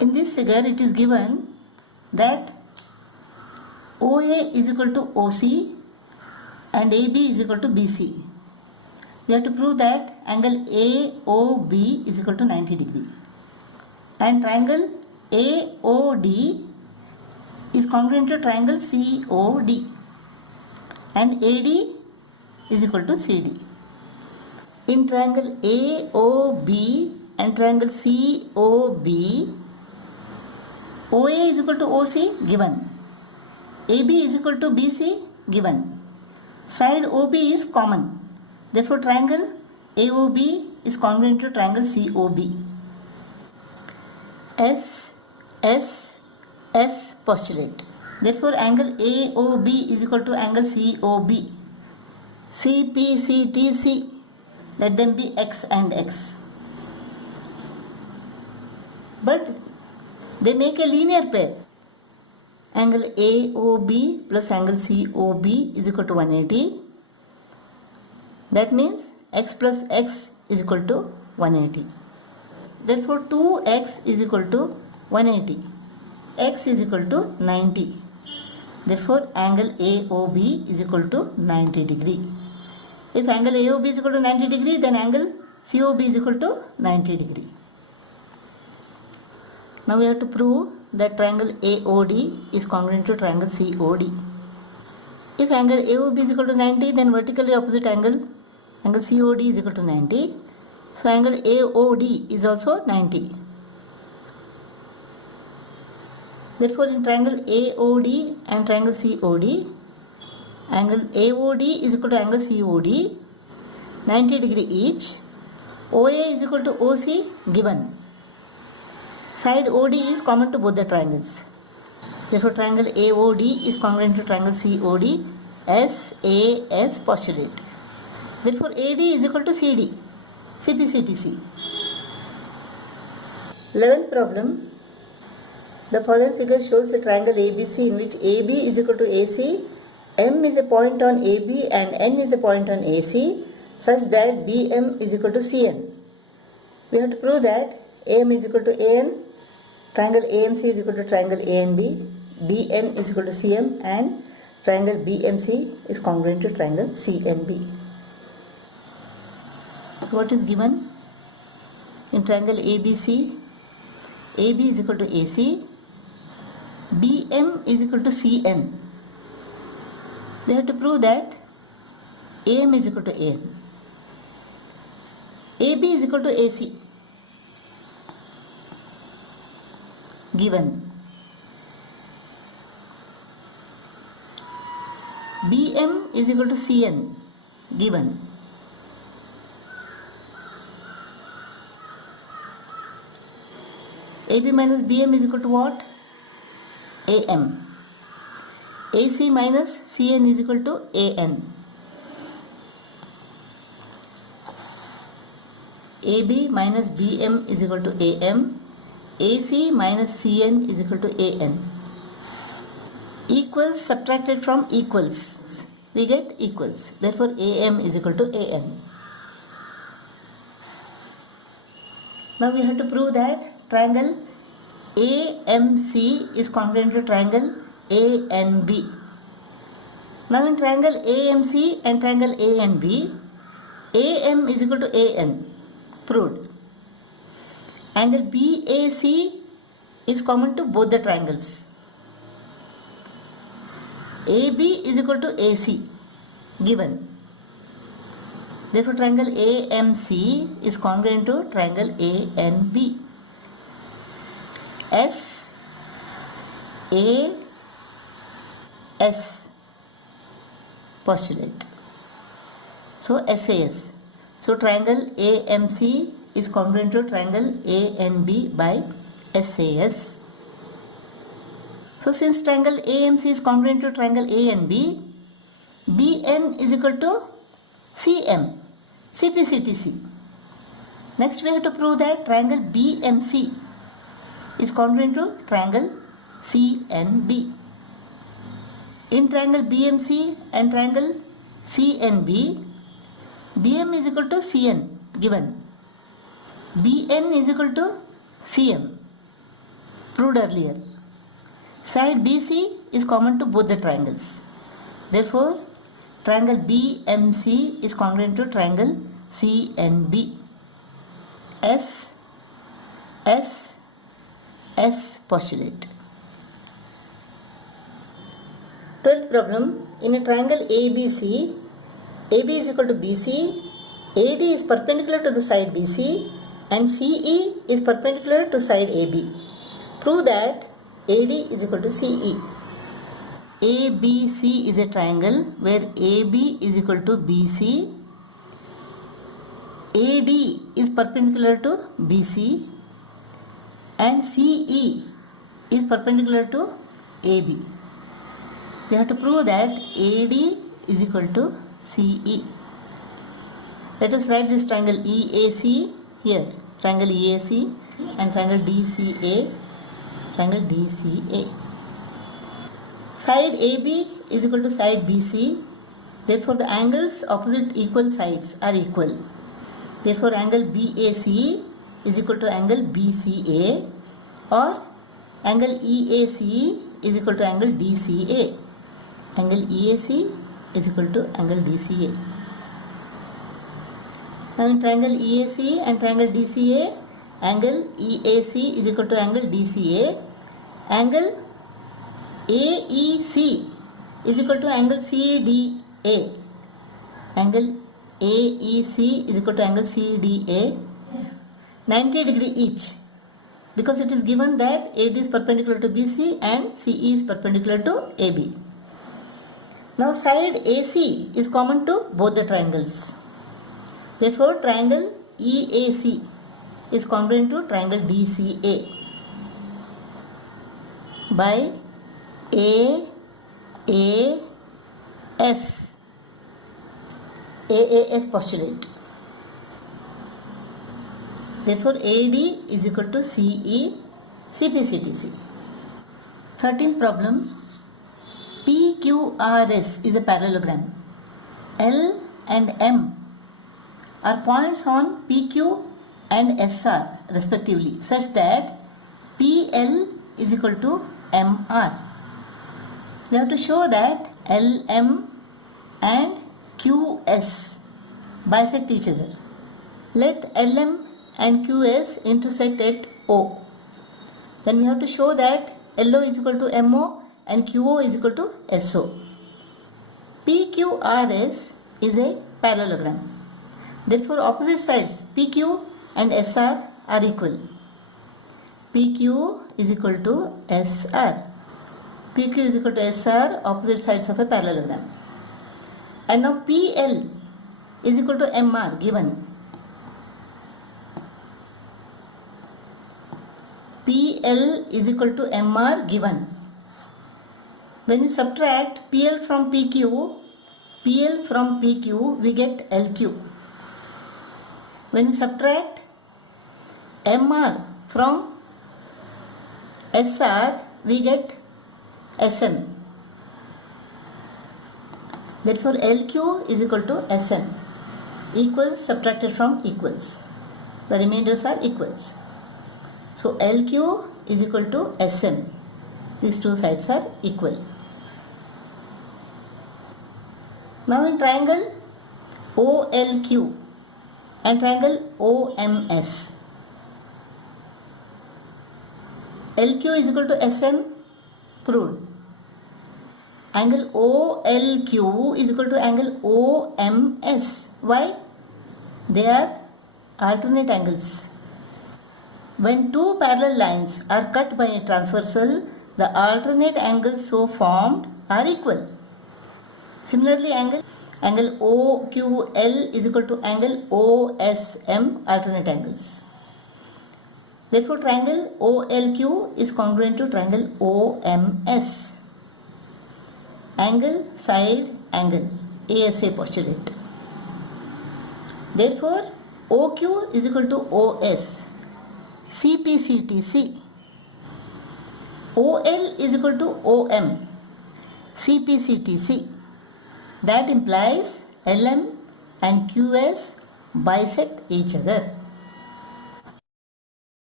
In this figure it is given that OA is equal to OC and AB is equal to BC. We have to prove that angle AOB is equal to 90 degree and triangle AOD is congruent to triangle COD and AD is equal to CD. In triangle AOB and triangle COB, OA is equal to OC given, AB is equal to BC given, side OB is common, therefore triangle AOB is congruent to triangle COB. S postulate. Therefore angle AOB is equal to angle COB. CPCTC, let them be X and X. But they make a linear pair. Angle AOB plus angle COB is equal to 180. That means X plus X is equal to 180. Therefore 2X is equal to 180. X is equal to 90. Therefore angle AOB is equal to 90 degree. If angle AOB is equal to 90 degree, then angle COB is equal to 90 degree. Now we have to prove that triangle AOD is congruent to triangle COD. If angle AOB is equal to 90, then vertically opposite angle COD is equal to 90. So angle AOD is also 90. Therefore in triangle AOD and triangle COD, angle AOD is equal to angle COD, 90 degree each. OA is equal to OC given. Side OD is common to both the triangles. Therefore triangle AOD is congruent to triangle COD. SAS postulate. Therefore AD is equal to CD. CPCTC. 11th problem. The following figure shows a triangle ABC in which AB is equal to AC, M is a point on AB and N is a point on AC such that BM is equal to CN. We have to prove that AM is equal to AN, triangle AMC is equal to triangle ANB, BN is equal to CM and triangle BMC is congruent to triangle CNB. What is given? In triangle ABC, AB is equal to AC, BM is equal to CN. We have to prove that AM is equal to AN. AB is equal to AC. Given. BM is equal to CN. Given. AB minus BM is equal to what? AM. AC minus CN is equal to AN. AB minus BM is equal to AM. AC minus CN is equal to AN. Equals subtracted from equals. We get equals. Therefore AM is equal to AN. Now we have to prove that triangle AMC is congruent to triangle ANB. Now in triangle AMC and triangle ANB, AM is equal to AN. Proved. Angle BAC is common to both the triangles. AB is equal to AC. Given. Therefore triangle AMC is congruent to triangle ANB. SAS postulate. So SAS. So triangle AMC is congruent to triangle ANB by SAS. So since triangle AMC is congruent to triangle ANB, BN is equal to CM, CPCTC. Next we have to prove that triangle BMC is congruent to triangle CNB. In triangle BMC and triangle CNB, BM is equal to CN given. BN is equal to CM. proved earlier. Side BC is common to both the triangles. Therefore, triangle BMC is congruent to triangle CNB. S postulate. 12th problem. In a triangle ABC, AB is equal to BC, AD is perpendicular to the side BC and CE is perpendicular to side AB. Prove that AD is equal to CE. ABC is a triangle where AB is equal to BC, AD is perpendicular to BC and CE is perpendicular to AB. We have to prove that AD is equal to CE. Let us write this triangle EAC here. Triangle EAC and triangle DCA. Triangle DCA. Side AB is equal to side BC. Therefore, the angles opposite equal sides are equal. Therefore, angle BAC is equal to angle BCA, or angle EAC is equal to angle DCA. Angle EAC is equal to angle DCA. Now in triangle EAC and triangle DCA, angle EAC is equal to angle DCA. Angle AEC is equal to angle CDA. Angle AEC is equal to angle CDA. 90 degree each, because it is given that AD is perpendicular to BC and CE is perpendicular to AB. Now side AC is common to both the triangles. Therefore, triangle EAC is congruent to triangle DCA by AAS postulate. Therefore, AD is equal to CE CPCTC. 13th problem. PQRS is a parallelogram. L and M are points on PQ and SR respectively, such that PL is equal to MR. We have to show that LM and QS bisect each other. Let LM and QS intersect at O. Then we have to show that LO is equal to MO and QO is equal to SO. PQRS is a parallelogram. Therefore, opposite sides PQ and SR are equal. PQ is equal to SR. PQ is equal to SR, opposite sides of a parallelogram. And now PL is equal to MR given. PL is equal to MR given. When we subtract PL from PQ, we get LQ. When we subtract MR from SR, we get SM. Therefore, LQ is equal to SM. Equals subtracted from equals. The remainders are equals. So, LQ is equal to SM. These two sides are equal. Now in triangle OLQ and triangle OMS, LQ is equal to SM, proved. Angle OLQ is equal to angle OMS. Why? They are alternate angles. When two parallel lines are cut by a transversal, the alternate angles so formed are equal. Similarly, angle OQL is equal to angle OSM, alternate angles. Therefore, triangle OLQ is congruent to triangle OMS. Angle, side, angle, ASA postulate. Therefore, OQ is equal to OS, CPCTC. OL is equal to OM, CPCTC. That implies LM and QS bisect each other.